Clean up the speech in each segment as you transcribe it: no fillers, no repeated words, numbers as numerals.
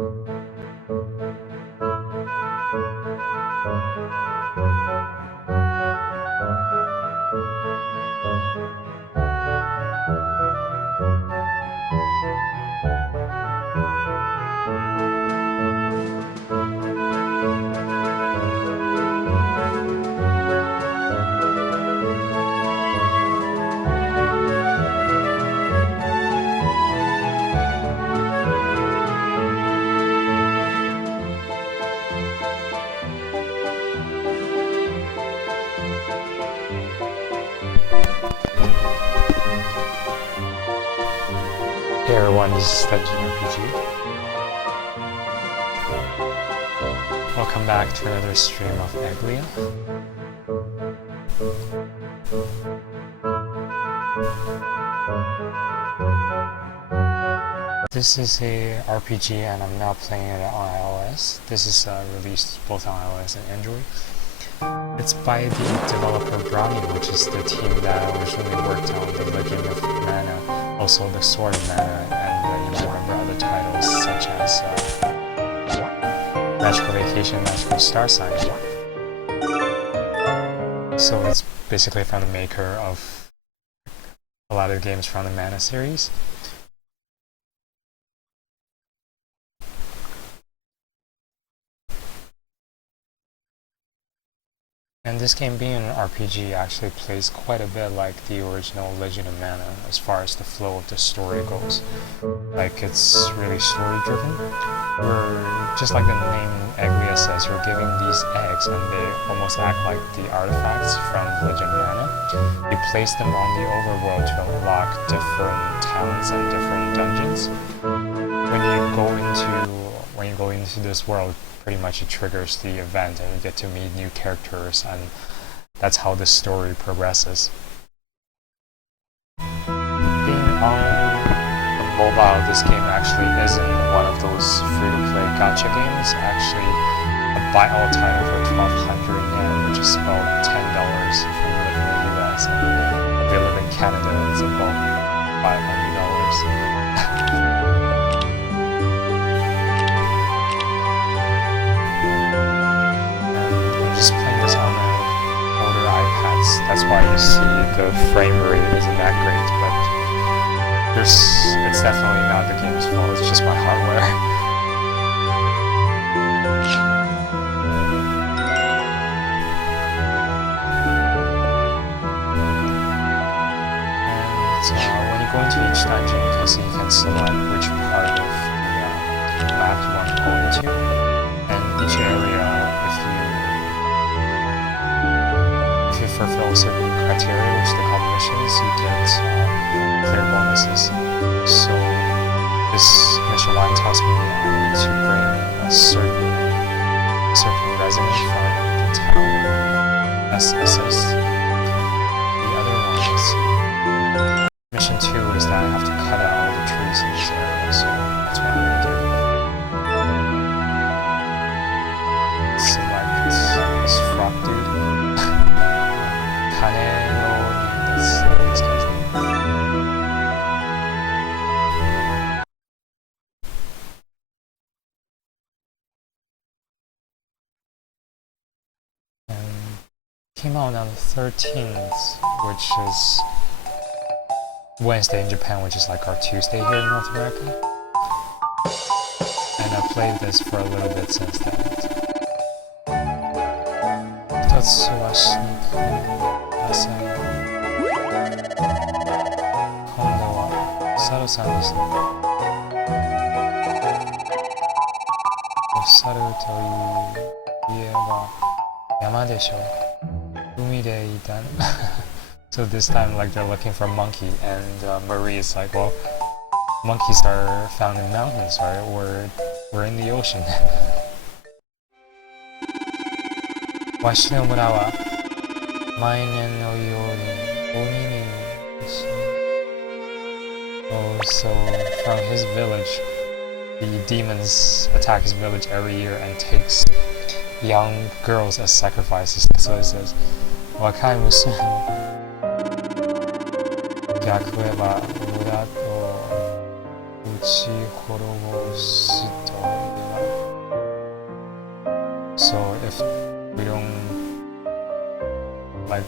Hey everyone, this is Dungeon RPG. Welcome back to another stream of EGGLIA. This is a RPG and I'm now playing it on iOS. This is released both on iOS and Android. It's by the developer Brownie, which is the team that originally worked on The Legend of Mana, also The Sword of Mana, and you might remember other titles such as Magical Vacation, Magical Star Sign. So it's basically from the maker of a lot of the games from the Mana series. And this game being an RPG actually plays quite a bit like the original Legend of Mana as far as the flow of the story goes. Like, it's really story driven. Just like the name EGGLIA says, you're giving these eggs and they almost act like the artifacts from Legend of Mana. You place them on the overworld to unlock different towns and different dungeons. When you go into this world, pretty much it triggers the event and you get to meet new characters, and that's how the story progresses. Being on the mobile, this game actually isn't one of those free-to-play gacha games. Actually, a buy-all title for 1,200 yen, which is about $10 if you live in the US, and if you live in Canada, it's about $500. Just playing this on older iPads, that's why you see the frame rate isn't that great, but it's definitely not the game's fault, it's just my hardware. And when you go into each dungeon, you can select which part of the map you want to go into, and each area, if you fulfill certain criteria, which they call missions, you get clear bonuses. So this mission line tells me I need to bring a certain resident from the town as assist. The other one is mission 2 is that I have to cut out all the trees in this area, so that's what I'm going to do. Select this frog dude. That's this guy's name. And came out on the 13th, which is Wednesday in Japan, which is like our Tuesday here in North America. And I played this for a little bit since then. Saru-sanですね。お猿といえば山でしょ。海でいた。So this time, like, they're looking for a monkey, and Marie is like, well, monkeys are found in mountains, right? We're in the ocean. わしの村は毎年のように鬼に Oh, so from his village, the demons attack his village every year and takes young girls as sacrifices. So it says, 若い娘を逆えば村を打ち滅ぼすとい So if we don't like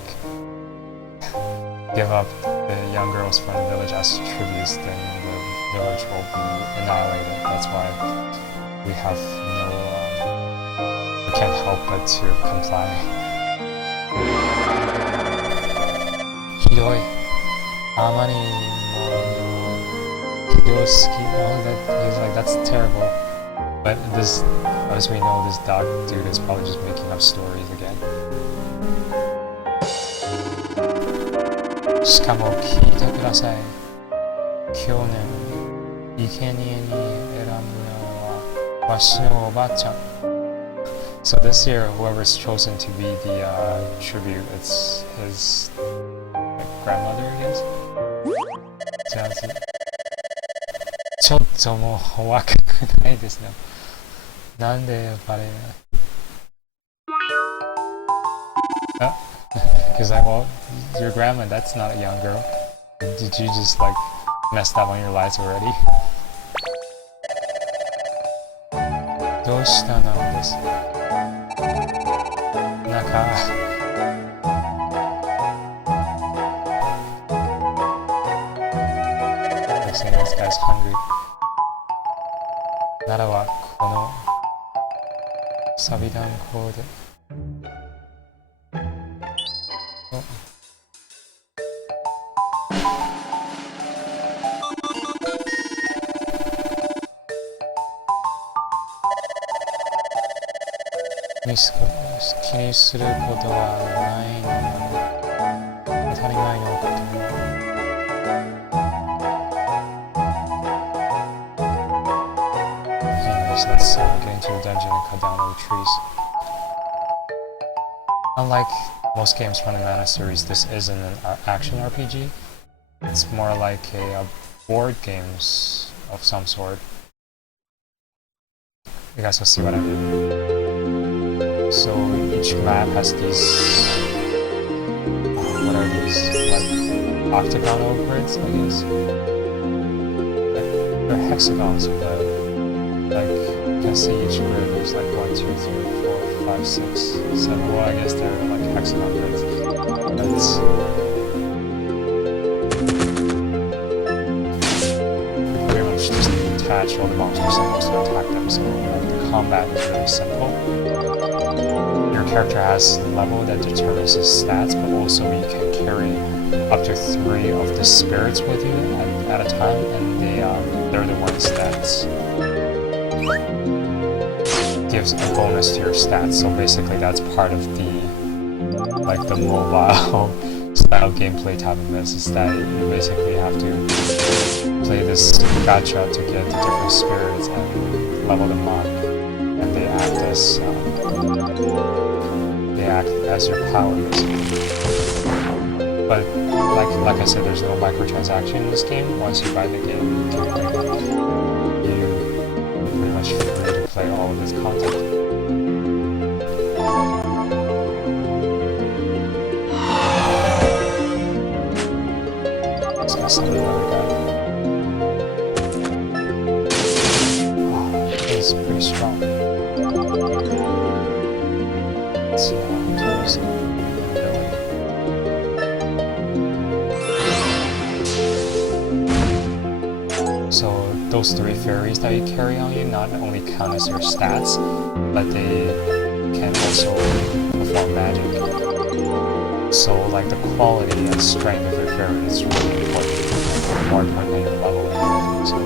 give up the young girls from the village as tributes, then the village will be annihilated. That's why we have no, we can't help but to comply. Hidoi. Amani Hidosuki. Oh, that he's like, that's terrible. But this, as we know, this dog dude is probably just making up stories again. しかも聞いてください。去年、生贄に選ぶのはわしのおばあちゃん。So this year, whoever's chosen to be the tribute, it's his like, grandmother, I guess. じゃあ、ちょっともう若くないですね。なんでバレない？ Because like, well, your grandma, that's not a young girl. Did you just like messed up on your lives already? どうしたのです？なんかListen, this guy's hungry. ならばこのサビ弾砲で。気にすることはないの当たり前のこと。Anyways, let's get into the dungeon and cut down all the trees. Unlike most games from the Mana series, this isn't an action RPG. It's more like a board games of some sort. You guys will see what I mean. So each map has these, what are these, like octagonal grids, I guess? They're hexagons, but like you can see each grid there's like 1, 2, 3, 4, 5, 6, 7, well I guess they're like hexagon grids. That's pretty much just attach all the monsters supposed to attack them, so the combat is really simple. Your character has level that determines his stats, but also you can carry up to 3 of the spirits with you at a time, and they're the ones that gives a bonus to your stats. So basically that's part of the like the mobile style gameplay type of this, is that you basically have to play this gacha to get the different spirits and level them up, and they act as your power basically. But like I said, there's no microtransaction in this game. Once you buy the game, you're pretty much free to play all of this content. Let's get some another guy. Wow, he's pretty strong. Let's see how to use it. So those 3 fairies that you carry on you not only count as your stats, but they can also perform magic. So like the quality and strength of your fairy is really important, more important than your level and everything. So.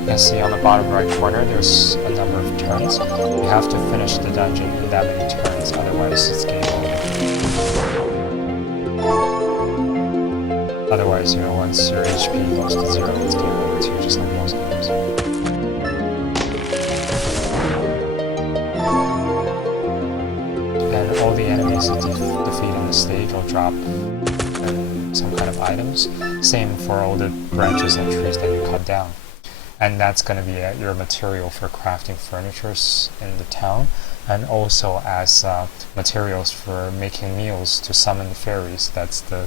You can see on the bottom right corner there's a number of turns. You have to finish the dungeon in that many turns, otherwise it's game over. Otherwise, you know, once your HP goes to 0, it's game over too, just like most games. And all the enemies you defeat in the stage will drop some kind of items. Same for all the branches and trees that you cut down. and that's going to be your material for crafting furniture in the town, and also as materials for making meals to summon the fairies. That's the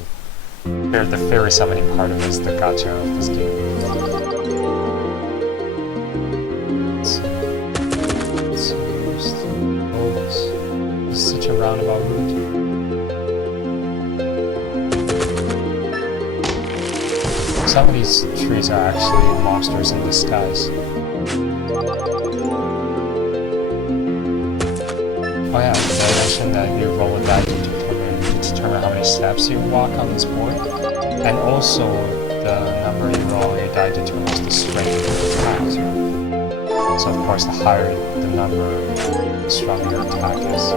fairy summoning part of it is the gacha of this game. It's such a roundabout route. Some of these trees are actually monsters in disguise. Oh yeah, did I mention that you roll a die to determine how many steps you walk on this board? And also, the number you roll on your die determines the strength of your attack too. So of course, the higher the number, the stronger your attack is.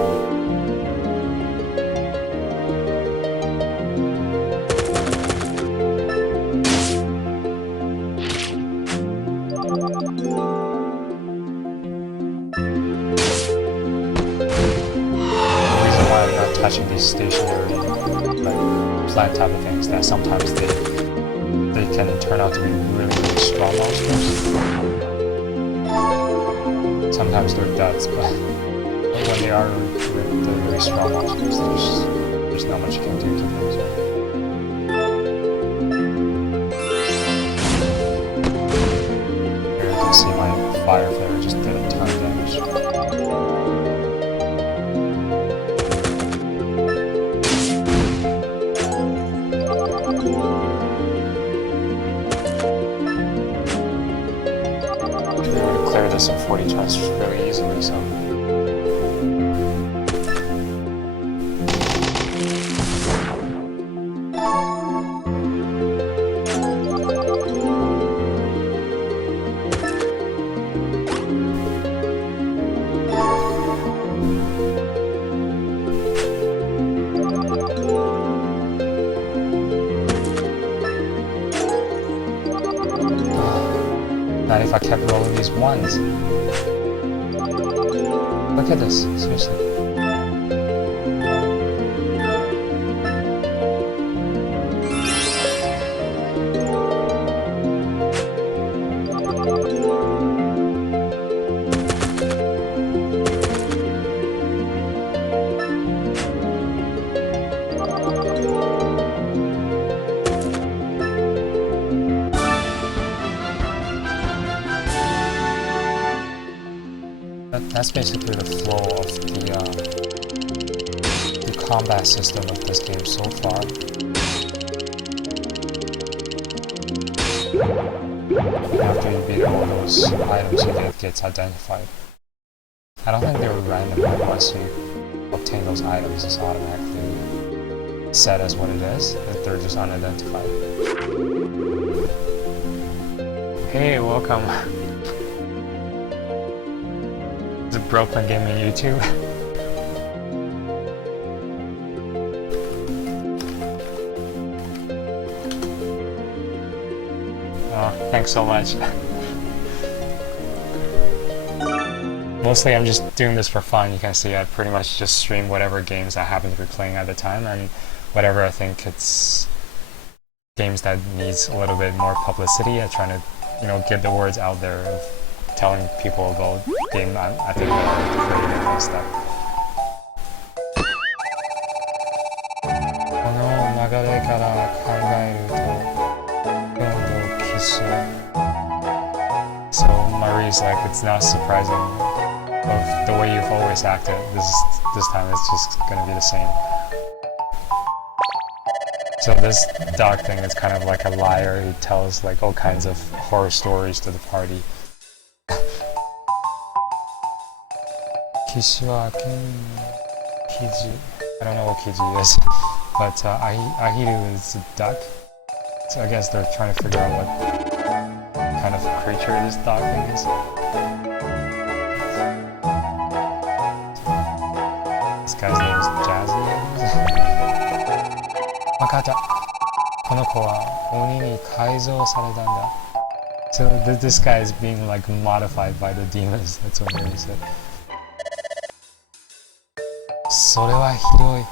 Touching these stationary plant type of things, that sometimes they can turn out to be really strong monsters. Sometimes they're duds, but when they are the really strong monsters, there's not much you can do to them. Here you can see my fire flare just did a ton of damage. Clear this in 40 turns really easily, so. Not if I kept rolling these ones. Look at this, seriously. That's basically the flow of the combat system of this game so far. After you beat all those items you gets identified. I don't think they were random, but once you obtain those items, it's automatically set as what it is, that they're just unidentified. Hey, welcome. The Brooklyn Gaming YouTube. Oh, thanks so much. Mostly I'm just doing this for fun. You can see I pretty much just stream whatever games I happen to be playing at the time, and whatever I think it's games that needs a little bit more publicity. I try to, get the words out there of telling people about game I think are creative and stuff. So Marie's like, it's not surprising of the way you've always acted. This time it's just gonna be the same. So this dog thing is kind of like a liar who tells like all kinds of horror stories to the party. Kiji. I don't know what Kiji is, but Ahiru is a duck. So I guess they're trying to figure out what kind of creature this dog thing is. This guy's name is Jazzy. Wakata. この子は鬼に改造されたんだ. So this guy is being like modified by the demons. That's what Mary said. それはひどい.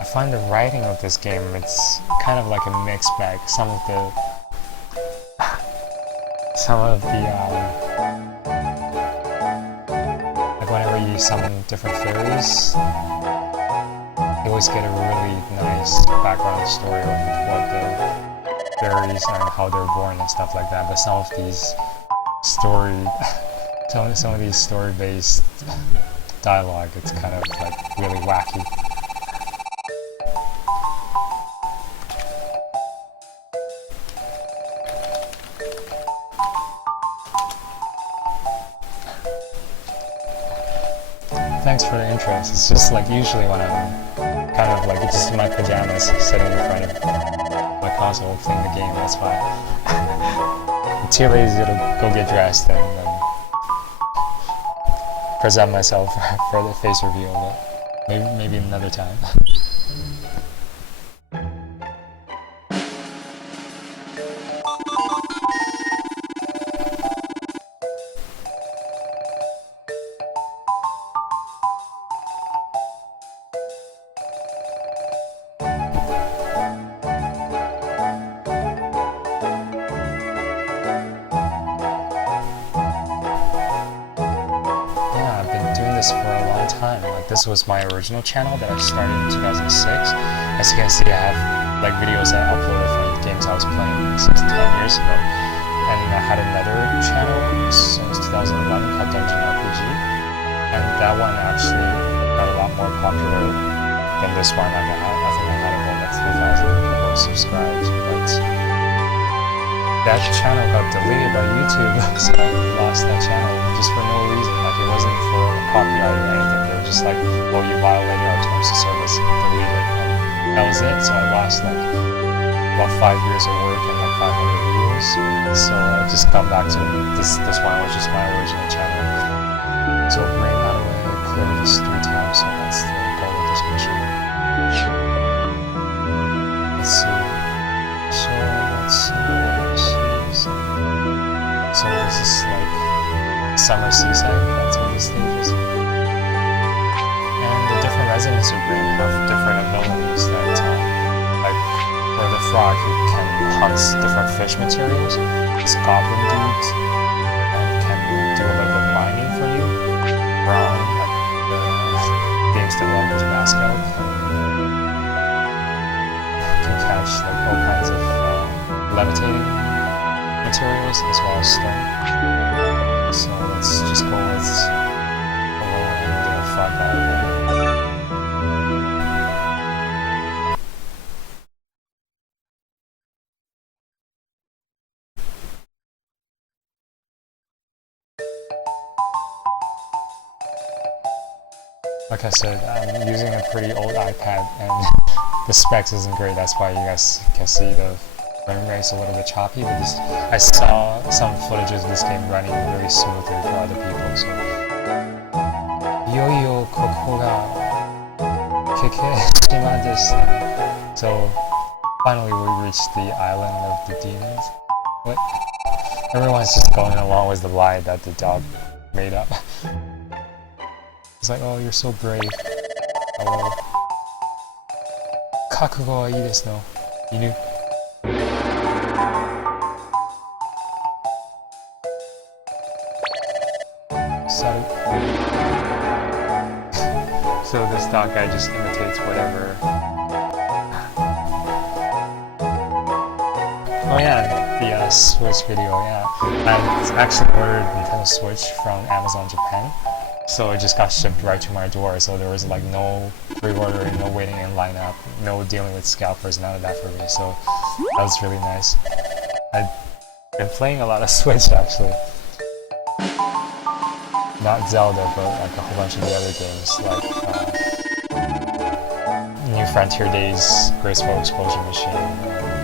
I find the writing of this game, it's kind of like a mixed bag. Some of some of the like whenever you summon different fairies, you always get a really nice background story of what the fairies and how they're born and stuff like that. But some of these some of these story-based dialogue, it's kind of like really wacky. Thanks for the interest. It's just like usually when I'm kind of like just in my pajamas sitting in front of my console playing the game, that's why. I'm too lazy to go get dressed and present myself for the face reveal, but maybe another time. This for a long time. Like this was my original channel that I started in 2006. As you can see, I have like videos I uploaded from games I was playing 6 to 10 years ago. And I had another channel since 2011 called Dungeon RPG, and that one actually got a lot more popular than this one. Like I think I had about like 3,000 people subscribed, but that channel got deleted by YouTube, so I lost that channel just for no reason. Like it wasn't for copyright or anything. They were just like, oh, you violated our terms of service, delete it. And that was it. So I lost like about 5 years of work and like 500 videos. So I just come back to this one, which is my original channel. So bring that away, clear this 3 times, so that's the goal of this mission. Let's see. So this is like summer seaside, that's one of the stages. And the different residents of Green have different abilities that, like for the frog, he can hunt different fish materials. This goblin dude can do a little bit of mining for you. Brown, like the games developers mascot, can catch like all kinds of levitating materials as well as stone. So let's just go with hello and frog guy. Like I said, I'm using a pretty old iPad and the specs isn't great. That's why you guys can see the frame rate's a little bit choppy, but I saw some footages of this game running really smoothly for other people, so... Yoyo koko ga kekeshima deshita. So, finally we reached the island of the demons. What? Everyone's just going along with the lie that the dog made up. It's like, oh, you're so brave. Hello. Kakugo wa ii desu no, inu. So this dog guy just imitates whatever. Oh yeah, the Switch video, yeah. I actually ordered Nintendo Switch from Amazon Japan, so it just got shipped right to my door, so there was like no pre-ordering, no waiting in lineup, no dealing with scalpers, none of that for me, so that was really nice. I've been playing a lot of Switch actually. Not Zelda, but like a whole bunch of the other games, like New Frontier Days, Graceful Explosion Machine, and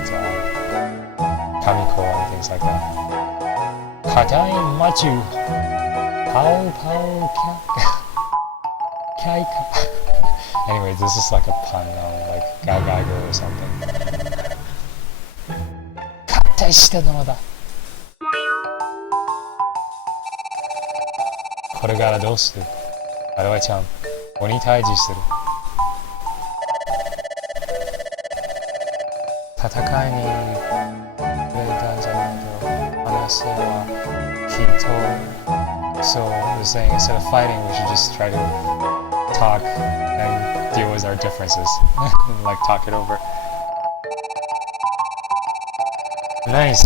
Kamiko and things like that. Katai Machu! Pow Pow Kaika. Anyway, this is like a pun on like Gal Geiger or something. Katai shite no da! これからどうする？あれはちゃん、鬼退治する。戦いに触れたんじゃないと、離 also Kito. So we're saying instead of fighting, we should just try to talk and deal with our differences. Like talk it over. Nice!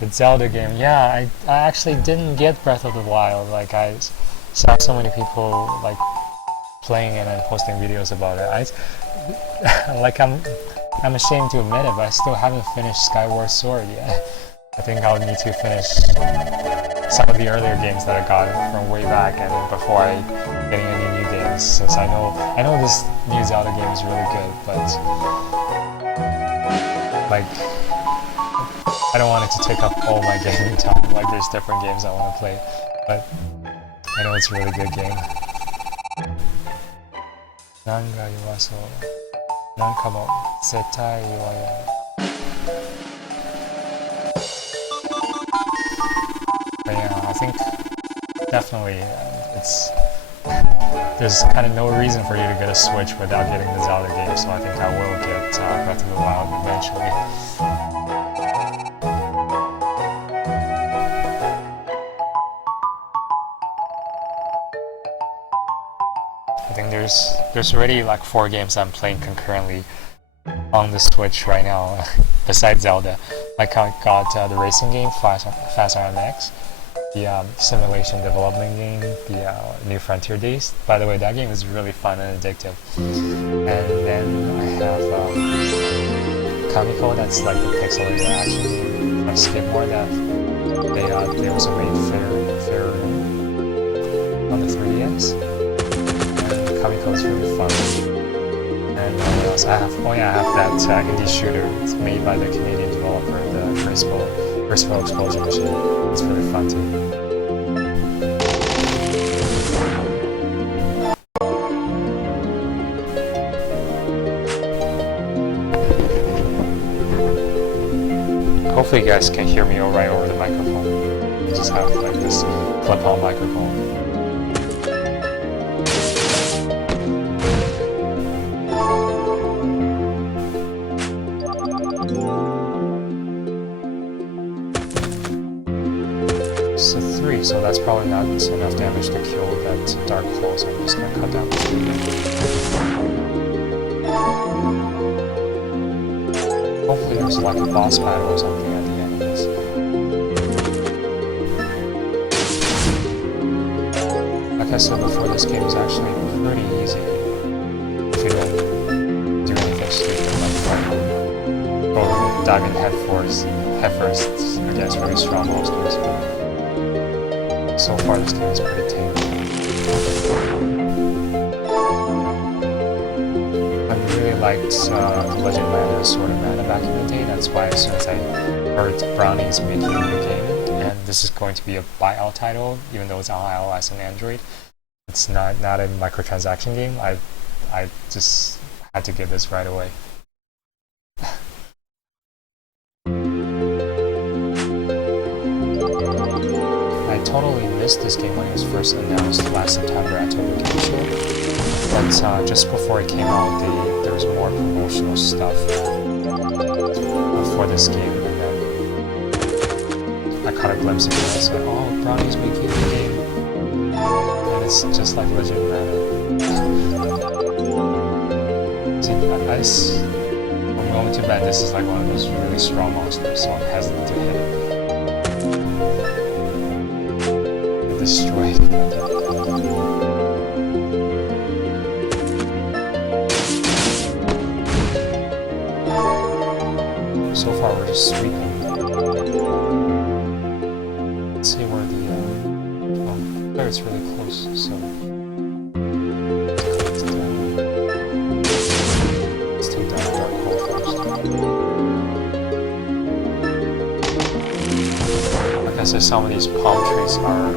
The Zelda game. Yeah, I actually didn't get Breath of the Wild. Like I saw so many people like playing it and posting videos about it. I'm ashamed to admit it, but I still haven't finished Skyward Sword yet. I think I'll need to finish some of the earlier games that I got from way back and before I getting any new games. Since I know this new Zelda game is really good, but like I don't want it to take up all my gaming time. Like there's different games I want to play, but I know it's a really good game. なんか弱そう。なんかも絶対弱い。But yeah, I think definitely there's kind of no reason for you to get a Switch without getting the Zelda game, so I think I will get Breath of the Wild eventually. I think there's already like 4 games I'm playing concurrently on the Switch right now, besides Zelda. Like I got the racing game, Fast RMX, the simulation development game, the New Frontier Days. By the way, that game is really fun and addictive. And then I have Kamiko, that's like the pixelated action game from Skidmore that they also made fair on the 3DS. Kamiko is really fun. And what else? I have that indie shooter. It's made by the Canadian developer, the Graceful Explosion Machine. It's really fun too. Hopefully you guys can hear me alright over the microphone. I just have like this clip-on microphone. So that's probably not enough damage to kill that dark hole, so I'm just gonna cut down the speed. Hopefully there's like a boss battle or something at the end of this. Like I said before, this game is actually pretty easy if you don't do anything stupid like go diving headfirst against really strong monsters. So far this game is pretty tame. I really liked Legend Mana, Sword of Mana back in the day. That's why as soon as I heard Brownie's making a new game, and this is going to be a buyout title, even though it's on iOS and Android, it's not a microtransaction game, I just had to get this right away. I totally missed this game when it was first announced last September at Tokyo Game Show, but just before it came out, there was more promotional stuff for this game, and then I caught a glimpse of it and I said, oh, Brownie's making a game, and it's just like Legend Mana. See, I'm going to bet this is like one of those really strong monsters, so I'm hesitant to hit it. Destroyed. So far we're just sweeping. Let's see where the oh, there it's really close, so let's take down the dark hole first. Like I said, some of these palm trees are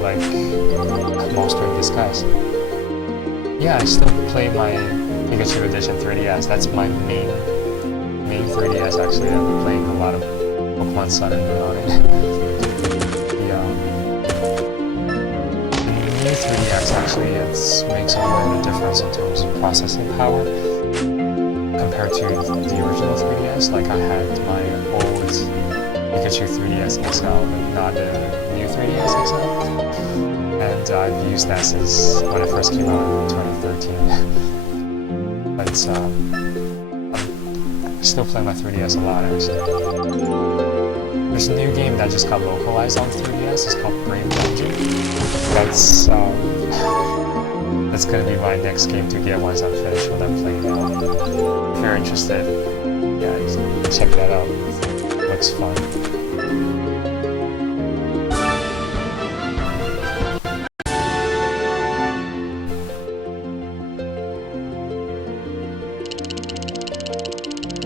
like a monster in disguise. Yeah, I still play my Pikachu Edition 3DS. That's my main 3DS actually. I've been playing a lot of Pokemon Sun and Moon on it. The new 3DS actually makes a lot of a difference in terms of processing power compared to the original 3DS. Like I had my old Pikachu 3DS XL, but not the new 3DS XL. And I've used that since when it first came out in 2013. But I'm still playing my 3DS a lot, actually. There's a new game that just got localized on 3DS. It's called Brain Dungeon. That's gonna be my next game to get once I'm finished what I'm playing now. If you're interested, yeah, just check that out. It looks fun.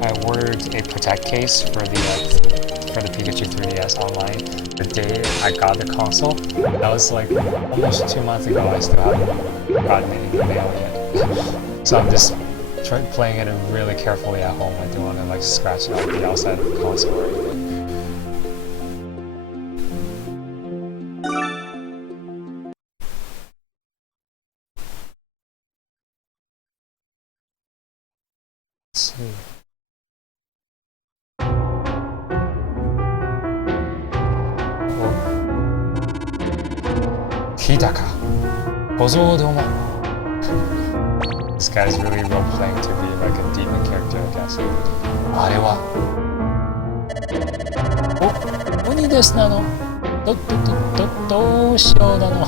I ordered a Protect case for the Pikachu 3DS online the day I got the console. That was like almost 2 months ago. I still haven't gotten it in the mail yet. So I'm just playing it really carefully at home. I don't want to like scratch out the outside of the console or anything. Let's see. Hidaka. Hozodomo. This guy's really role-playing to be like a demon character, I guess. Arewa. Oh, Oni desu nano? Doushou nano?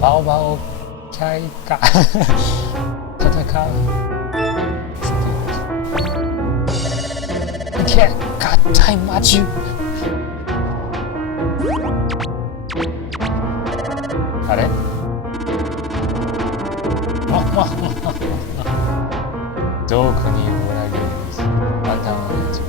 Bao bao kai ka. Tatakau. Okay, got time, Machu. Are? Doku ni uragiru desu. Atama desu.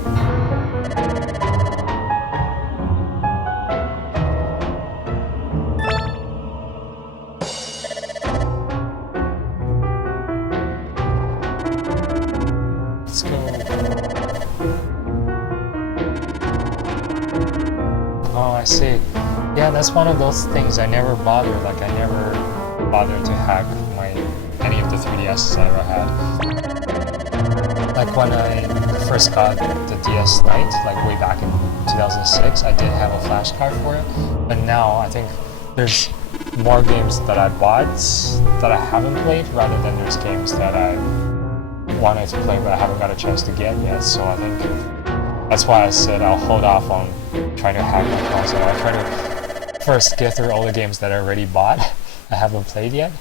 Let's go. Oh, I see. Yeah, that's one of those things I never bothered. Like, I never bothered to hack any of the 3DSs I ever had. Like, when I first got the DS Lite, like way back in 2006, I did have a flash card for it. But now, I think there's more games that I bought that I haven't played, rather than there's games that I wanted to play but I haven't got a chance to get yet. So I think that's why I said I'll hold off on trying to hack my console. I'll try to first get through all the games that I already bought, I haven't played yet.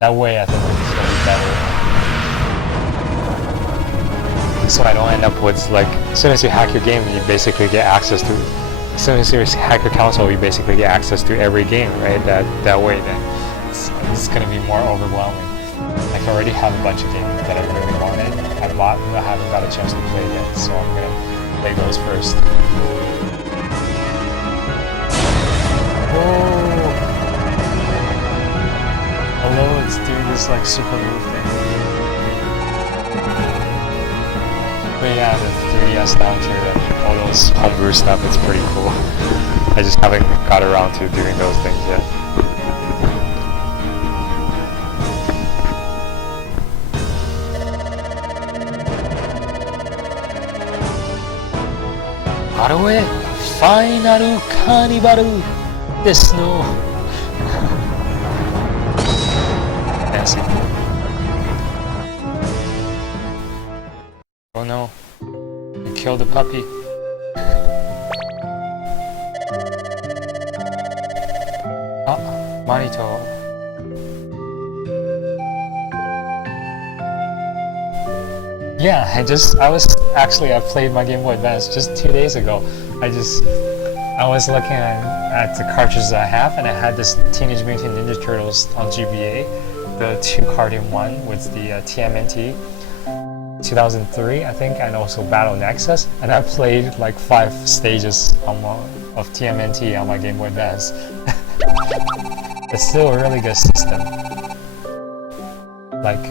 That way I think it's gonna be better. So I don't end up with like, as soon as you hack your game, you basically get access to, as soon as you hack your console, you basically get access to every game, right? That way then it's gonna be more overwhelming. Like, I already have a bunch of games that I really wanted. I bought, but I haven't got a chance to play yet, so I'm gonna play those first. Oh! Hello, it's doing this like super move thing. But yeah, the 3DS launcher and all those homebrew stuff, it's pretty cool. I just haven't got around to doing those things yet. Aroe, final carnival desu no. Fancy. Oh no, you killed the puppy. Ah, Marito. Yeah, I played my Game Boy Advance just 2 days ago. I was looking at the cartridges I have, and I had this Teenage Mutant Ninja Turtles on GBA, the 2-card-in-1 with the TMNT 2003, I think, and also Battle Nexus, and I played like 5 stages of TMNT on my Game Boy Advance. It's still a really good system. Like,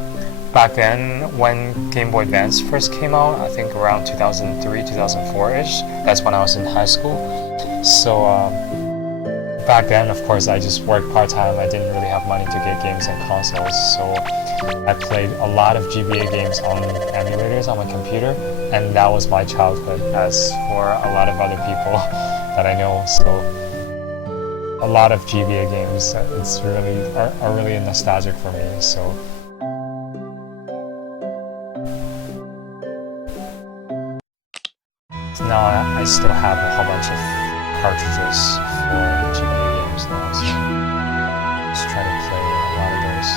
back then, when Game Boy Advance first came out, I think around 2003, 2004-ish, that's when I was in high school. So back then, of course, I just worked part-time. I didn't really have money to get games and consoles, so I played a lot of GBA games on emulators on my computer, and that was my childhood, as for a lot of other people that I know. So a lot of GBA games are really nostalgic for me. So now I still have a whole bunch of cartridges for GBA games now, so just try to play a lot of those.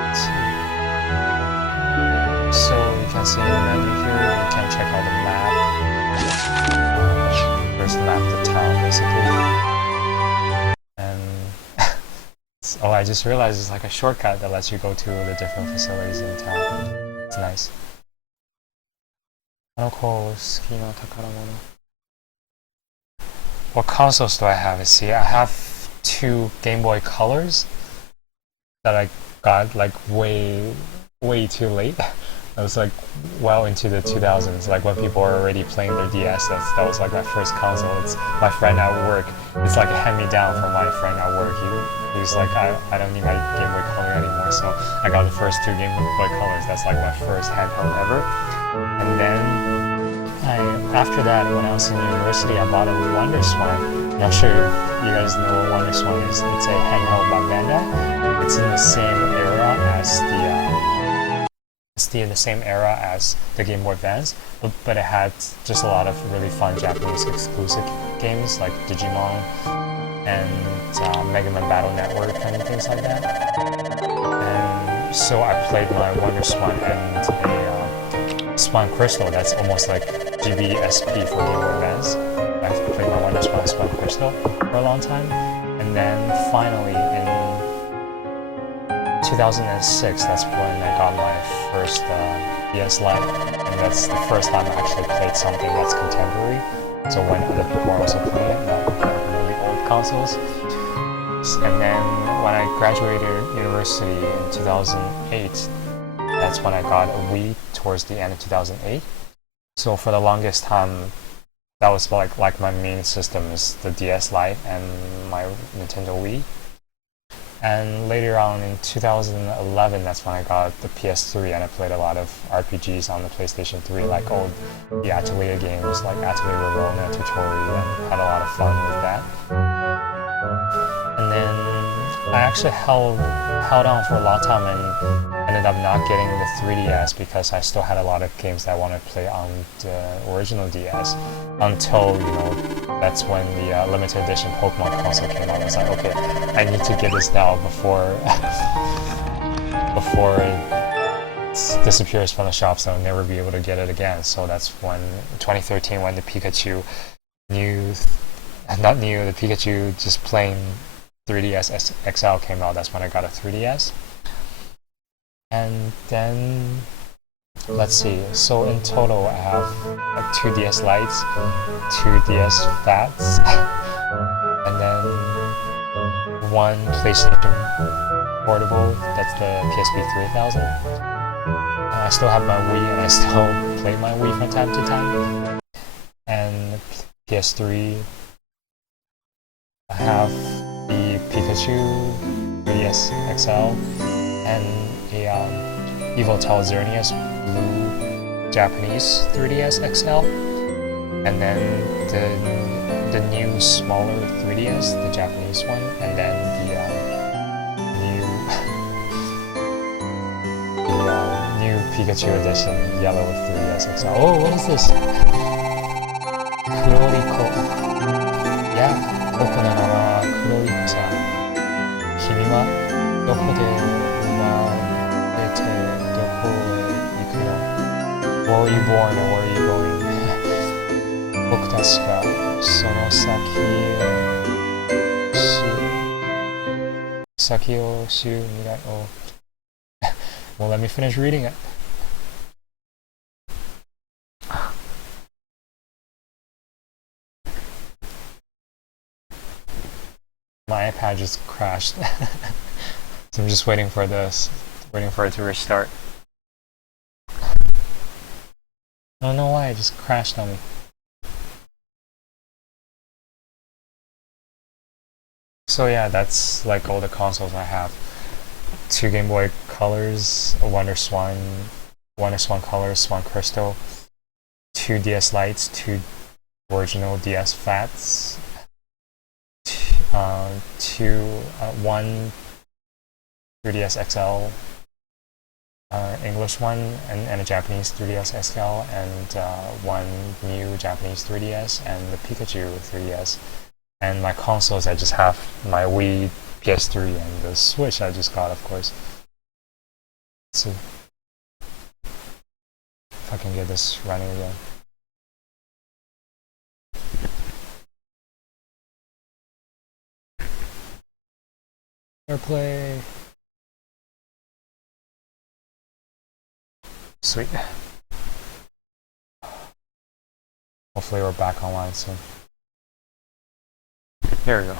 Let's see. So you can see in the menu here, you can check out the map. There's the map of the town, basically. And oh, I just realized it's like a shortcut that lets you go to the different facilities in town. It's nice. What consoles do I have? Let's see, I have 2 Game Boy Colors that I got like way too late. I was like well into the 2000s, like when people were already playing their DS. That was like my first console. It's my friend at work. It's like a hand-me-down from my friend at work. He's like, I don't need my Game Boy Color anymore, so I got the first 2 Game Boy Colors. That's like my first handheld ever. And then after that, when I was in university, I bought a WonderSwan. I'm not sure if you guys know what WonderSwan is. It's a handheld by Bandai. It's in the same era as the Game Boy Advance, but it had just a lot of really fun Japanese exclusive games like Digimon and Mega Man Battle Network and things like that. And so I played my WonderSwan and a Swan Crystal. That's almost like GBSP for Game Boy Advance. I've played my WonderSwan and Swan Crystal for a long time, and then finally in 2006, that's when I got my first DS Lite, and that's the first time I actually played something that's contemporary. So when other people are also playing it, not really old consoles. And then when I graduated university in 2008, that's when I got a Wii towards the end of 2008. So for the longest time, that was like my main system is the DS Lite and my Nintendo Wii. And later on in 2011, that's when I got the PS3, and I played a lot of RPGs on the PlayStation 3, like old the EGGLIA games, like Atelier Verona, Tutorial, and had a lot of fun with that. And then I actually held on for a long time and ended up not getting the 3DS because I still had a lot of games that I wanted to play on the original DS until, that's when the limited edition Pokemon console came out. I was like, okay, I need to get this now before it disappears from the shops and I'll never be able to get it again. So that's when 2013, when the Pikachu the Pikachu just plain 3DS XL came out. That's when I got a 3DS. And then let's see, so in total I have like 2 DS Lites, 2 DS Fats, and then 1 PlayStation Portable, that's the PSP 3000. I still have my Wii and I still play my Wii from time to time. And PS3, I have the Pikachu 3DS XL and a Evotel Xerneas Blue Japanese 3DS XL, and then the new smaller 3DS, the Japanese one, and then the new Pikachu edition yellow 3DS XL. Oh, what is this? Kuroriko. Yeah, 僕の名は黒い子さ。君はどこで生まれてどこへ行くの？ Where were you born and where are you going? 僕たちがその先を知る未来を。Well, let me finish reading it. My iPad just crashed. So I'm just waiting for it to restart. I don't know why it just crashed on me. So yeah, that's like all the consoles I have. 2 Game Boy Colors, a Wonder Swan Colors, Swan Crystal, 2 DS Lites, 2 original DS Fats, 1 3DS XL English one, and a Japanese 3DS XL, and 1 new Japanese 3DS, and the Pikachu 3DS. And my consoles, I just have my Wii, PS3, and the Switch I just got, of course. Let's see if I can get this running again. AirPlay. Sweet. Hopefully we're back online soon. There we go.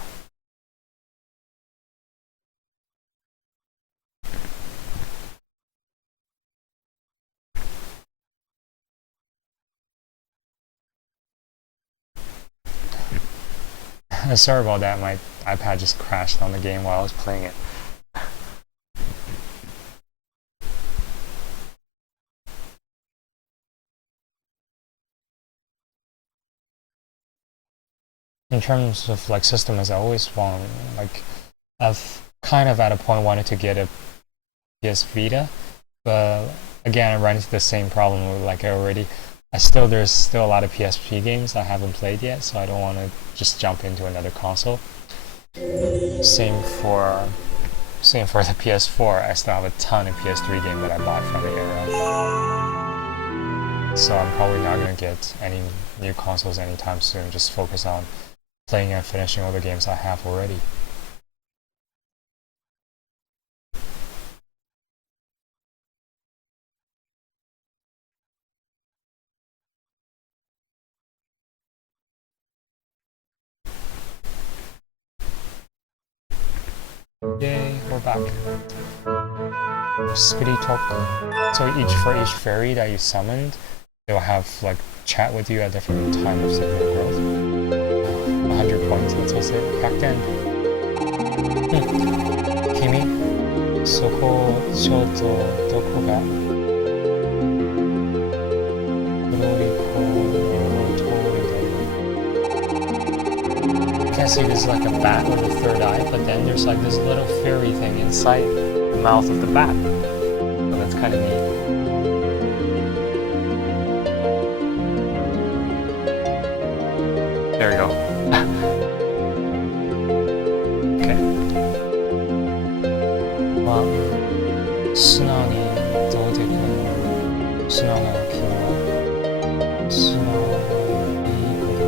Sorry about that, my iPad just crashed on the game while I was playing it. In terms of like system, as I always want, like I've kind of at a point wanted to get a PS Vita, but again I ran into the same problem with like there's still a lot of PSP games I haven't played yet, so I don't want to just jump into another console. Same for the PS4. I still have a ton of PS3 games that I bought from the era, so I'm probably not gonna get any new consoles anytime soon. Just focus on playing and finishing all the games I have already. Yay, we're back. Speedy talk. So for each fairy that you summoned, they'll have like chat with you at different times of signal growth. 100 points, let's say. 100点。君、そこちょっとどこがロリコの通りだよ。You can't see there's like a bat with a third eye, but then there's like this little fairy thing inside the mouth of the bat. So that's kind of neat. There we go. Okay. まあ、素直にどうできるの？素直な君は素直いい子だ。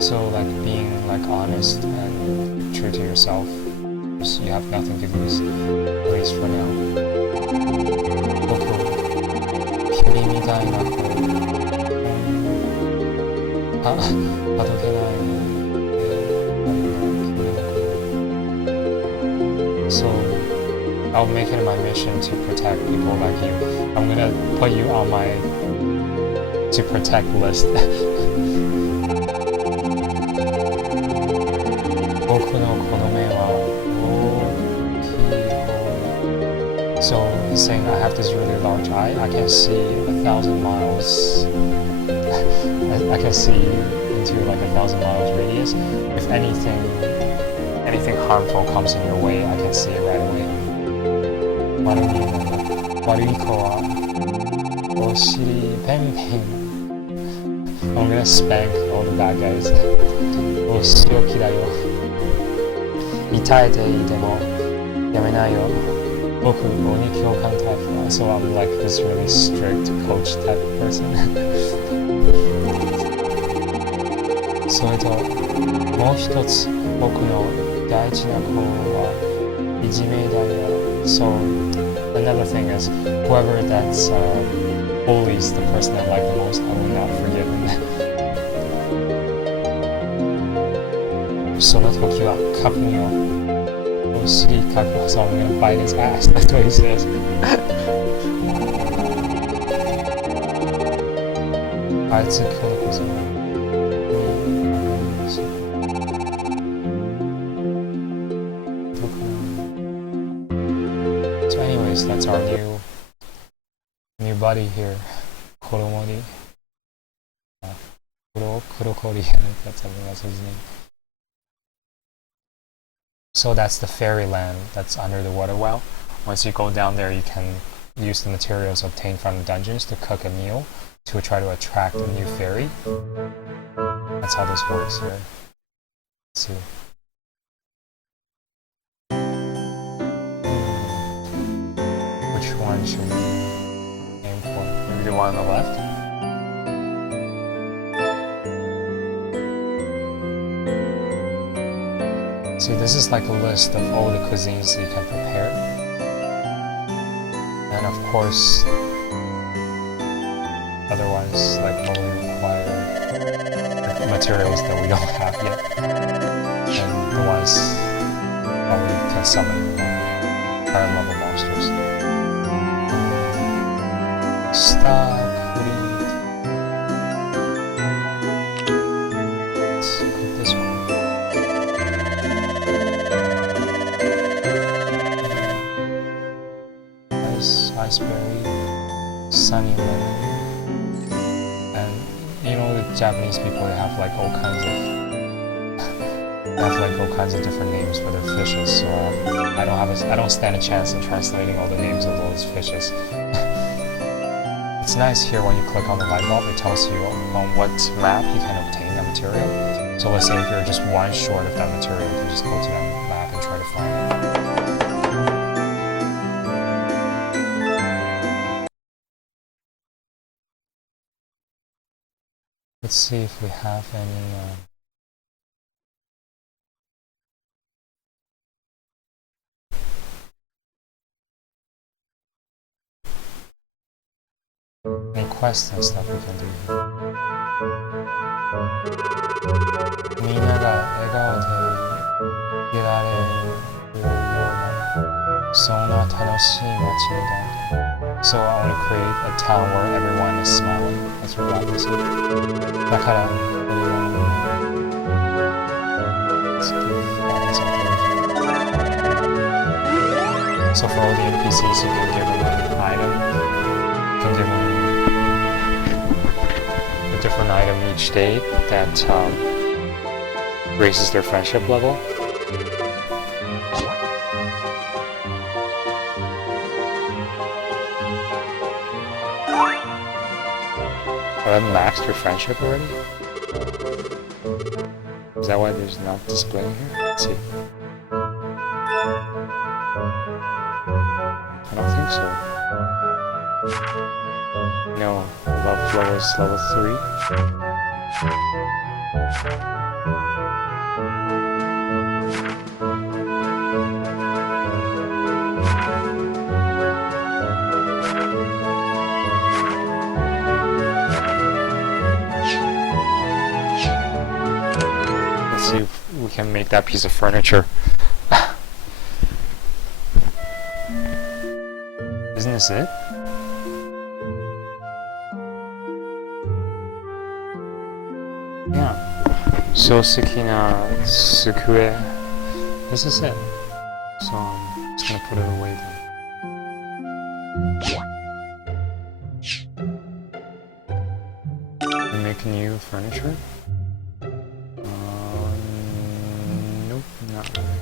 So like being like honest and true to yourself, you have nothing to lose, at least for now. 僕、君みたいな子。あどけないね。So I'll make it my mission to protect people like you. I'm gonna put you on my to protect list. 僕のこの目は大きい方。So he's saying I have this really large eye. I can see 1,000 miles. I can see into like 1,000 miles radius. If anything harmful comes in your way, I can see it right away. 悪い子はお尻ペンペン。I'm gonna spank all the bad guys. お仕置きだよ。痛いていてもやめないよ。僕鬼教官タイプ。So I'm like this really strict coach type of person. それともう一つ僕の大事な子はいじめだよ。So another thing is whoever that's bullies the person I like the most, I will not forgive him. その時は確認をお尻かく。So I'm gonna bite his ass. That's what he says. あいつ今日こそ that's our new buddy here, Koromori. Kurokori, that's his name. So that's the fairyland that's under the water well. Once you go down there, you can use the materials obtained from the dungeons to cook a meal to try to attract a new fairy. That's how this works here. Let's see. Which one should we aim for? Maybe the one on the left? See, this is like a list of all the cuisines that you can prepare. And of course, otherwise, like what we require materials that we don't have yet. And the ones that we can summon higher level monsters. Stock, foodie. Let's cook this one. Iceberry, sunny lemon, and you know the Japanese people, they have like all kinds of different names for their fishes. So I don't stand a chance in translating all the names of those fishes. It's nice here when you click on the light bulb, it tells you on what map you can obtain that material. So let's say if you're just one short of that material, you can just go to that map and try to find it. Let's see if we have any quests and stuff we can do here. みんなが笑顔でいられるようなそんな楽しい街だ。So I want to create a town where everyone is smiling. That's what Rob said. だから、So for all the NPCs, you can give them an item. You can give them a different item each day that raises their friendship level. Have I maxed your friendship already? Is that why there's not displaying here? Let's see. I don't think so. No, love flow is level 3. See if we can make that piece of furniture. Isn't this it? Yeah. Shoseki Sukue. This is it. So I'm just gonna put it away then. And make new furniture. Nope, not really.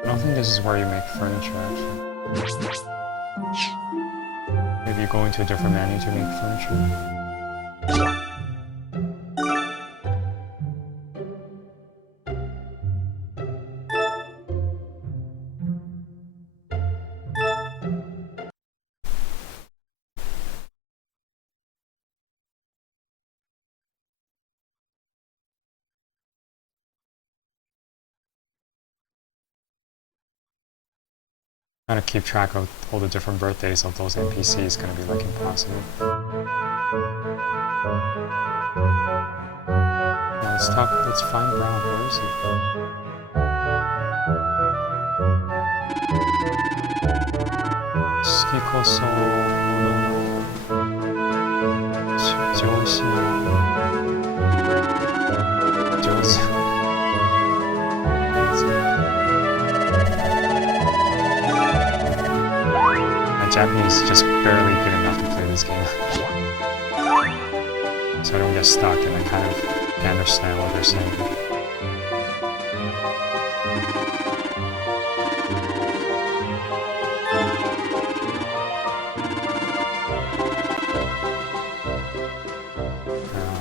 I don't think this is where you make furniture, actually. Maybe you go into a different menu to make furniture. Trying to keep track of all the different birthdays of those NPCs is going to be like impossible. Now let's find Brown. Where is he? こそ上司な上手My Japanese is just barely good enough to play this game. So I don't get stuck and I kind of understand what they're saying.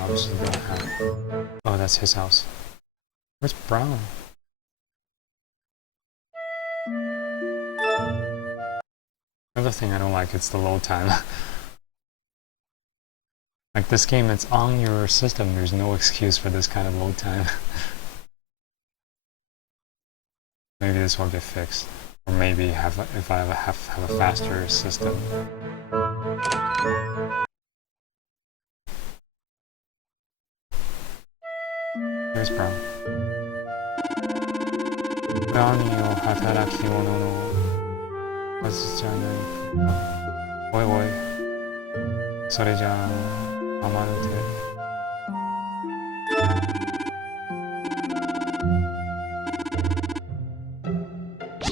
Obviously don't have. Oh, that's his house. Where's Brown? Another thing I don't like is the load time. Like this game, it's on your system. There's no excuse for this kind of load time. Maybe this will get fixed, or maybe if I have a faster system. Here's Brown. 何を働き者のはずじゃないか。おいおい、それじゃあまるで。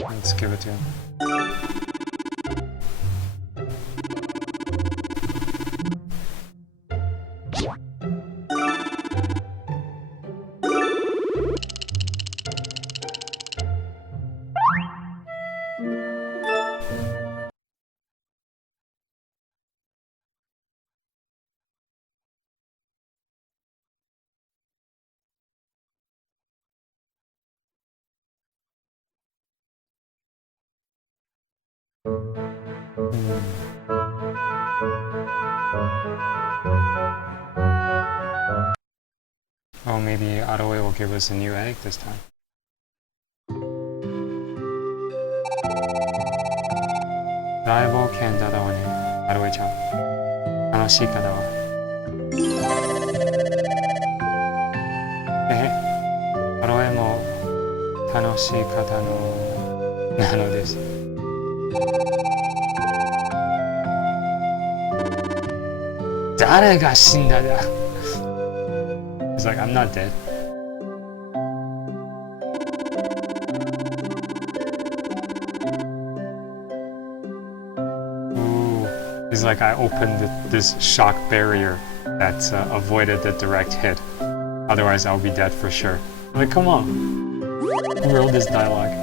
Let's give it to him. Oh, maybe Aroe will give us a new egg this time. Daibo ken dada wa ne, Aroe-chan. Tanoshii kata wa. Aroe mo tanoshii kata no nano desu. Dare ga shinda da? He's like, I'm not dead. Ooh. He's like, I opened this shock barrier that avoided the direct hit. Otherwise, I'll be dead for sure. I'm like, come on. Who wrote this dialogue?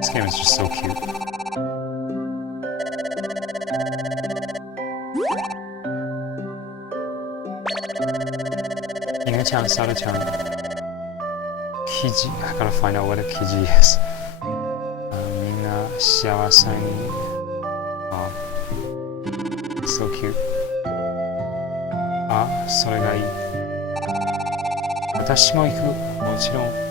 This game is just so cute. Ina-chan, Saru-chan. Kiji. I gotta find out what a kiji is. Minna shiawase ni. Oh. So cute. Ah, それがいい。私も行く。もちろん。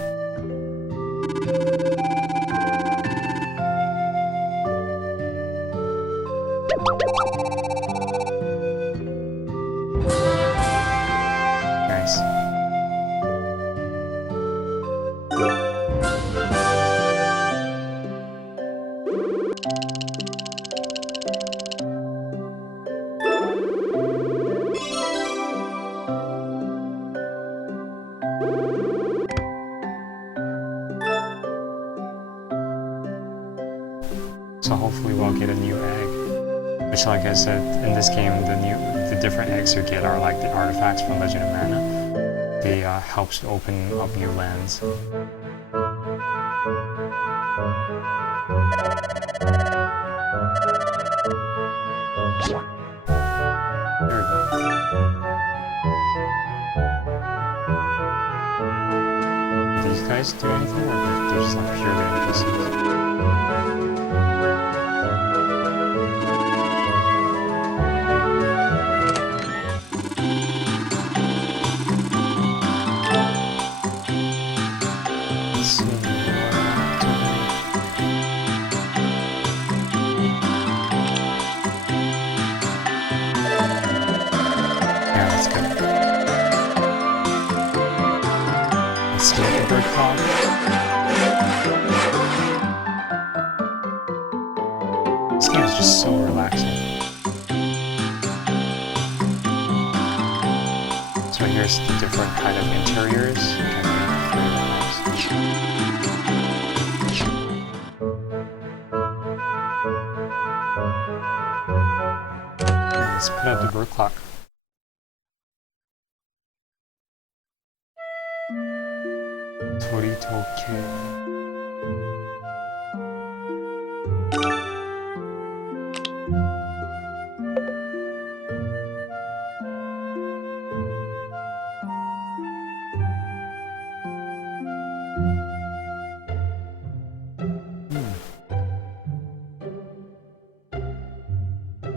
So hopefully we'll get a new egg. Which, like I said, in this game, the different eggs you get are like the artifacts from Legend of Mana. They helps to open up new lands. There we go. Do these guys do anything, or they're just like purely NPCs? the bird clock. This game is just so relaxing. So here's the different kind of interiors you can make for your house. Let's put up the bird clock. Toritoke.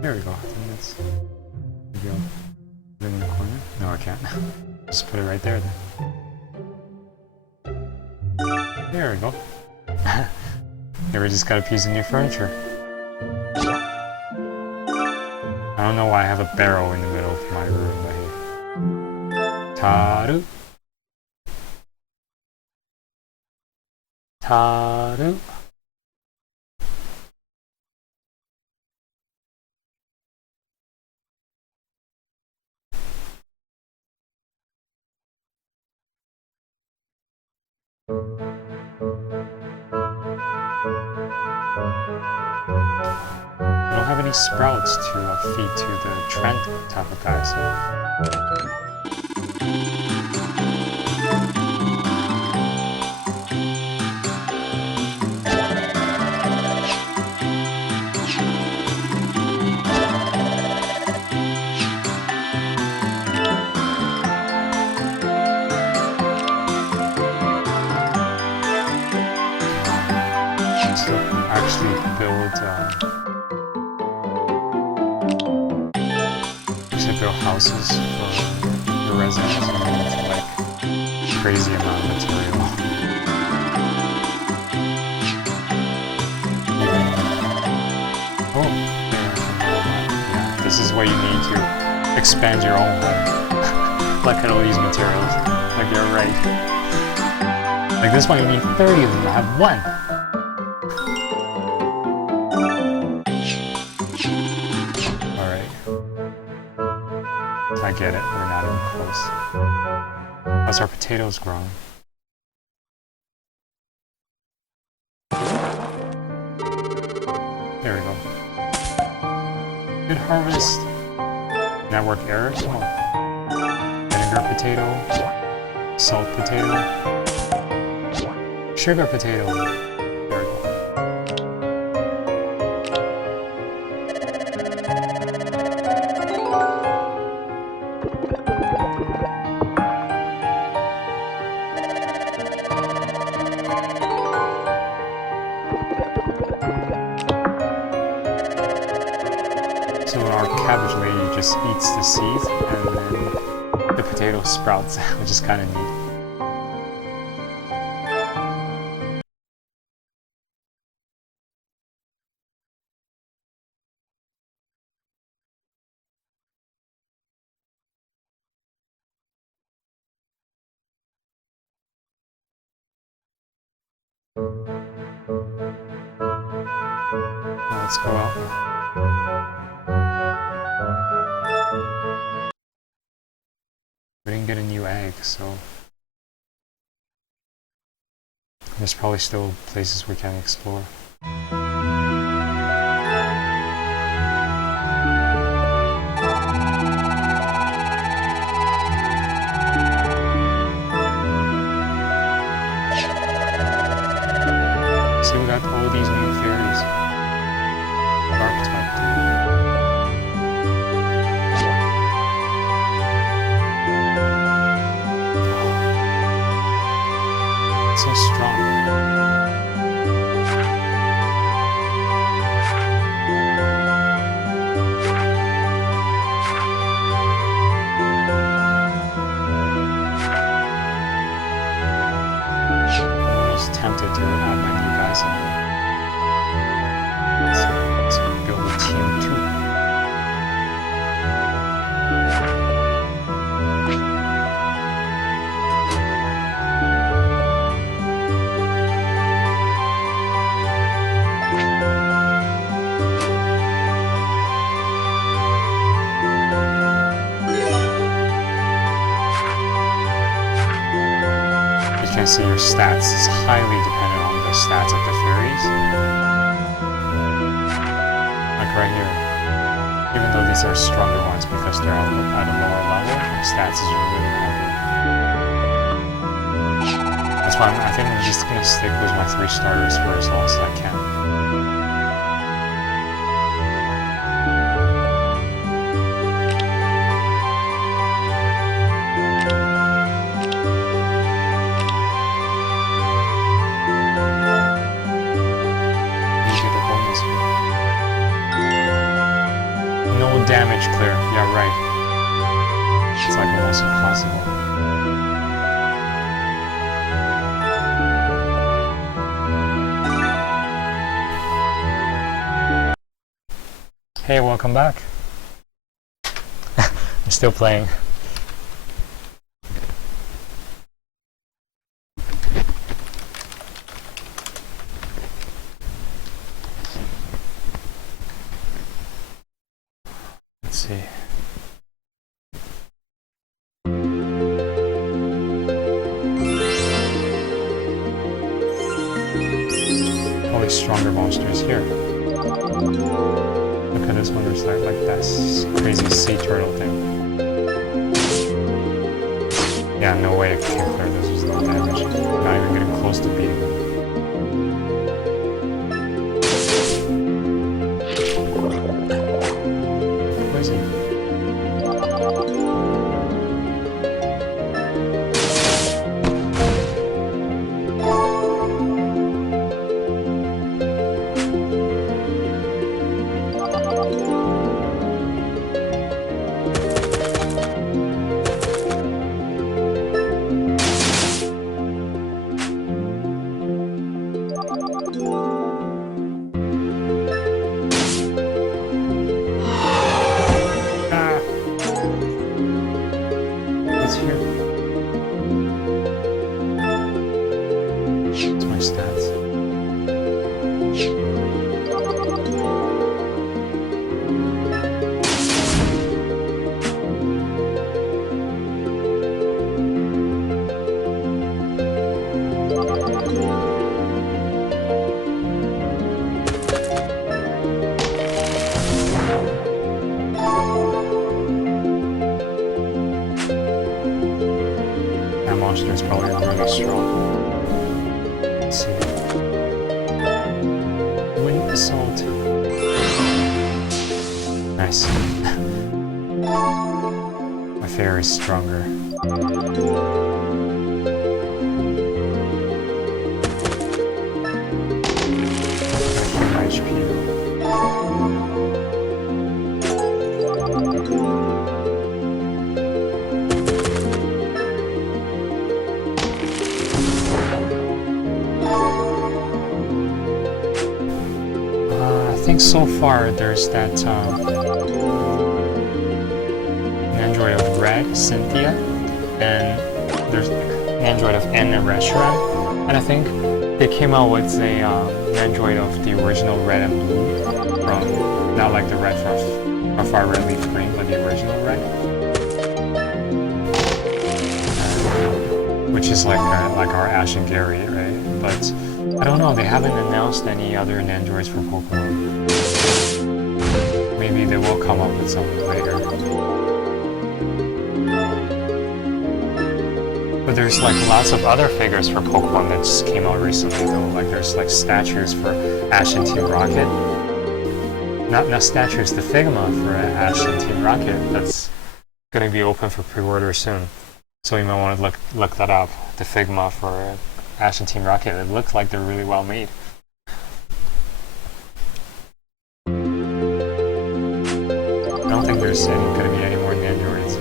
There we go. I think that's... Maybe I'll put it in the corner. No, I can't. Just put it right there then. There we go. Here we just got a piece of new furniture. I don't know why I have a barrel in the middle of my room, but hey. Taru. Taru. I don't have any sprouts to feed to the Trent type of guy, so... actually build houses for the residents and like crazy amount of material. Oh, yeah, this is what you need to expand your own home. Look at all these materials. Like you're right. Like this one you need 30 of them. I have one. I get it, we're not even close. How's our potatoes growing? There we go. Good harvest. Network error? Come on. Vinegar potato. Salt potato. Sugar potato. There we go. So our cabbage lady just eats the seeds and then the potato sprouts, which is kind of neat. Let's go out. We didn't get a new egg, so there's probably still places we can explore. See, we got all these new fairies. Dark type too. So strong. I'm almost tempted to add my new guys in here. Let's build a team too. can see, your stats is highly dependent on the stats of the fairies. Like right here. Even though these are stronger ones because they're at a lower level, my stats is really heavy. That's why I think I'm just gonna stick with my 3 starters for as long as I can. Damage clear, yeah, right. It's like almost impossible. Hey, welcome back. I'm still playing. Let's see. All these stronger monsters here. Look at this one, there's like that crazy sea turtle thing. Yeah, no way I can clear this with no damage. Not even getting close to beating them. Where is he? Monster is probably really strong. Let's see. Wind assault. Nice. My fairy is stronger. My HP. I think so far there's that an android of Red, Cynthia, and there's an android of N and Reshiram, and I think they came out with an android of the original Red and Blue, from not like the red from Far Red Leaf Green, but the original Red, which is like our Ash and Gary, right? But I don't know, they haven't announced any other androids for Pokemon. Maybe they will come up with some later. But there's like lots of other figures for Pokemon that just came out recently though. Like there's like statues for Ash and Team Rocket. Not statues, the Figma for Ash and Team Rocket. That's gonna be open for pre-order soon. So you might want to look that up. The Figma for Ash and Team Rocket. It looks like they're really well made. I don't think there's going to be any more androids.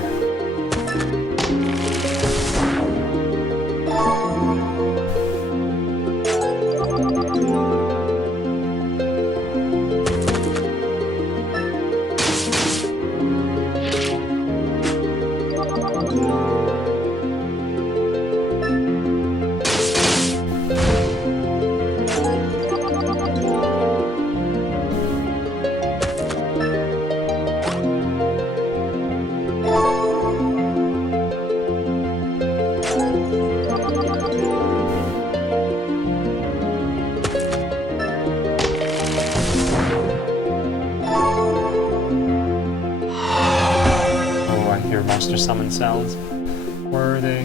summon sounds. Where are they?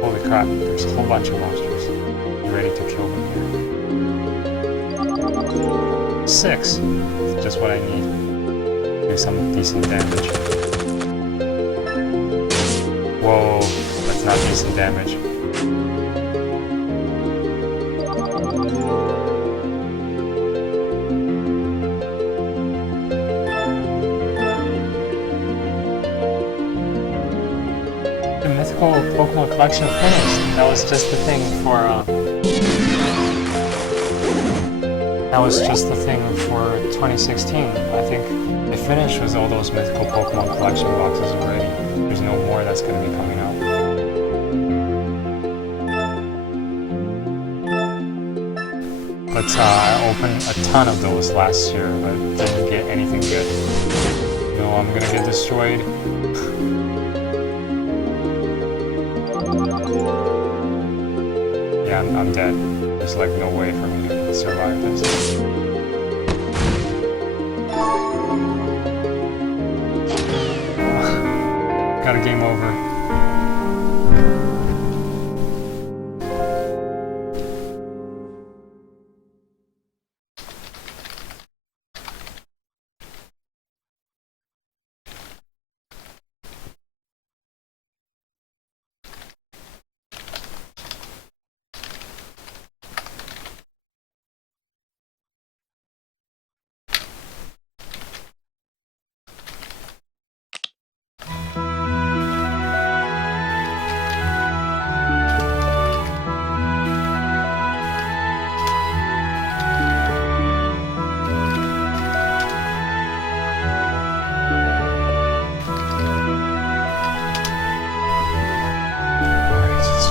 Holy crap, there's a whole bunch of monsters. I'm ready to kill them here. 6! Just what I need. Do some decent damage. Whoa, that's not decent damage. The mythical Pokemon collection finished. That was just the thing for that was just the thing for 2016. I think they finished with all those mythical Pokemon collection boxes already. There's no more that's going to be coming out. But I opened a ton of those last year, but didn't get anything good. No, I'm gonna get destroyed. Yeah, I'm dead. There's like no way for me to survive this. Got a game over.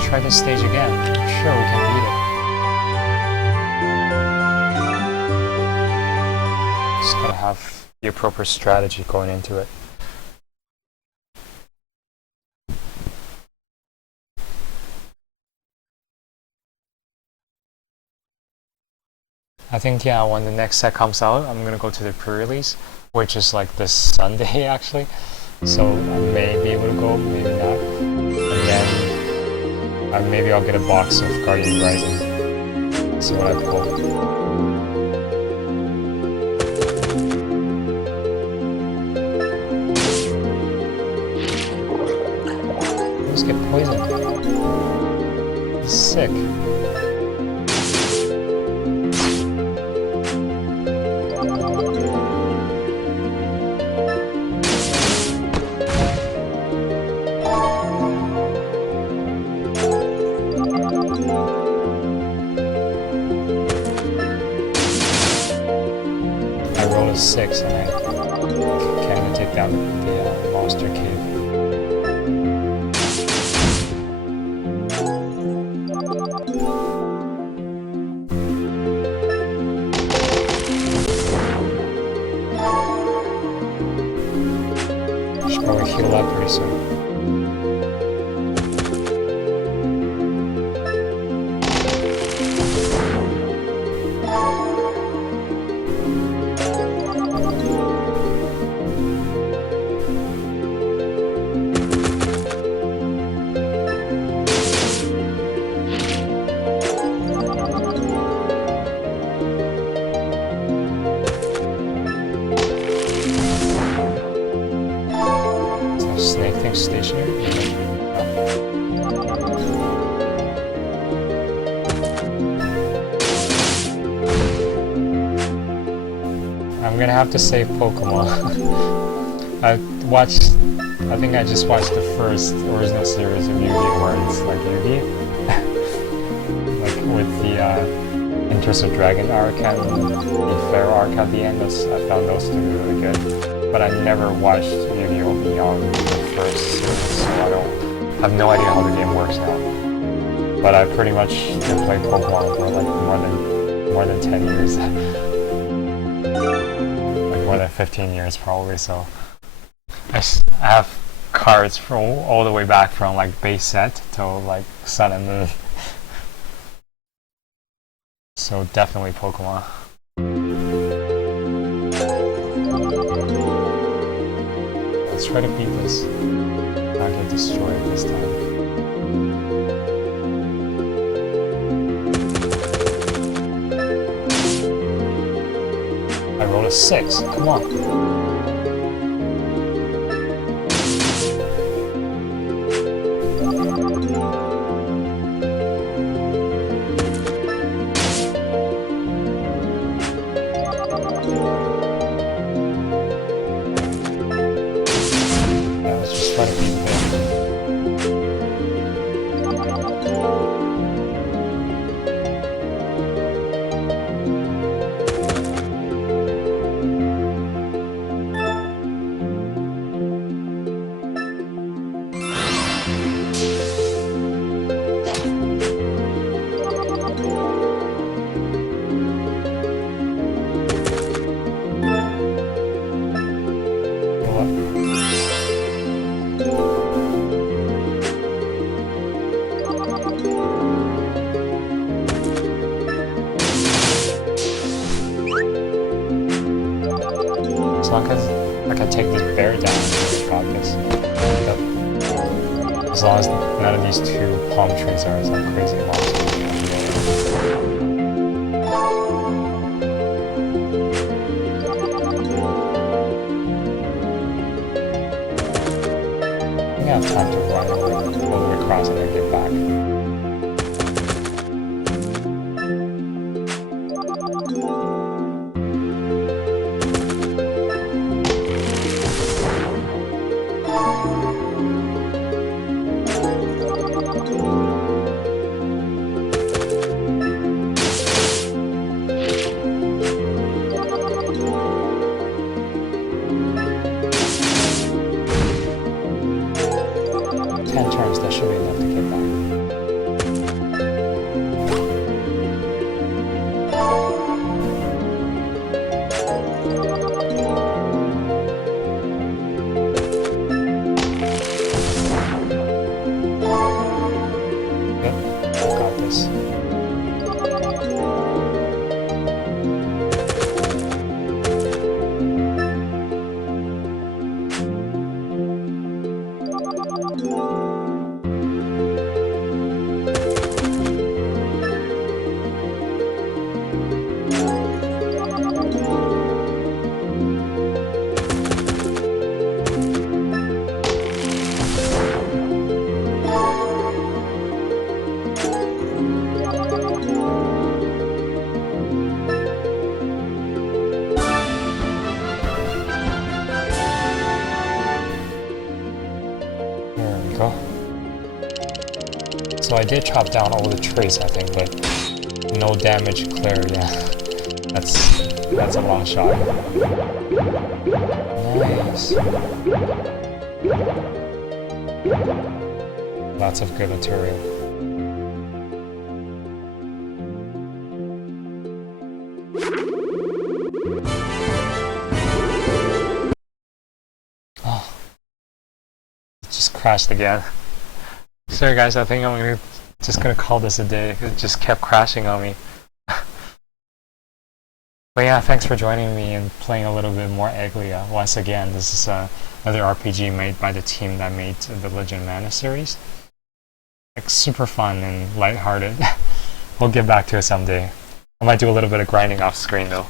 Try this stage again. I'm sure we can beat it. Just gotta have the appropriate strategy going into it. I think, yeah, when the next set comes out, I'm gonna go to the pre-release, which is like this Sunday actually. So I may be able to go, maybe not. And then maybe I'll get a box of Guardian Rising. See what I pull. Let's get poisoned. He's sick. I rolled a 6 and I can't even take down the monster cave. Should probably heal up pretty soon. Snake thing stationary? I'm gonna have to save Pokemon. I think I just watched the first original series of Yu-Gi-Oh! Where it's like Yu-Gi-Oh! Like with the Interest of Dragon arc and the Fair arc at the end. I found those to be really good. But I never watched Yu-Gi-Oh! Beyond the first series, so I have no idea how the game works now. But I pretty much have played Pokemon for like more than 10 years. Like more than 15 years probably, so I have cards from all the way back from like base set to like Sun and Moon. So definitely Pokemon. let's try to beat this. Not get destroyed this time. I rolled a 6. Come on. Yeah, let's just try to beat this. As long as I can take this bear down, I got this. Yep. As long as none of these two palm trees are like crazy monsters. I think I have time to run all the way across and then get back. 10 turns, that should be enough to get back. Yep, I've got this. So I did chop down all the trees, I think, but no damage clear, yeah. That's a long shot. Nice. Lots of good material. Oh. It just crashed again. Sorry guys, I think I'm just gonna call this a day. It just kept crashing on me. But yeah, thanks for joining me and playing a little bit more EGGLIA. Once again, this is another RPG made by the team that made the Legend of Mana series. Like super fun and lighthearted. We'll get back to it someday. I might do a little bit of grinding off screen though.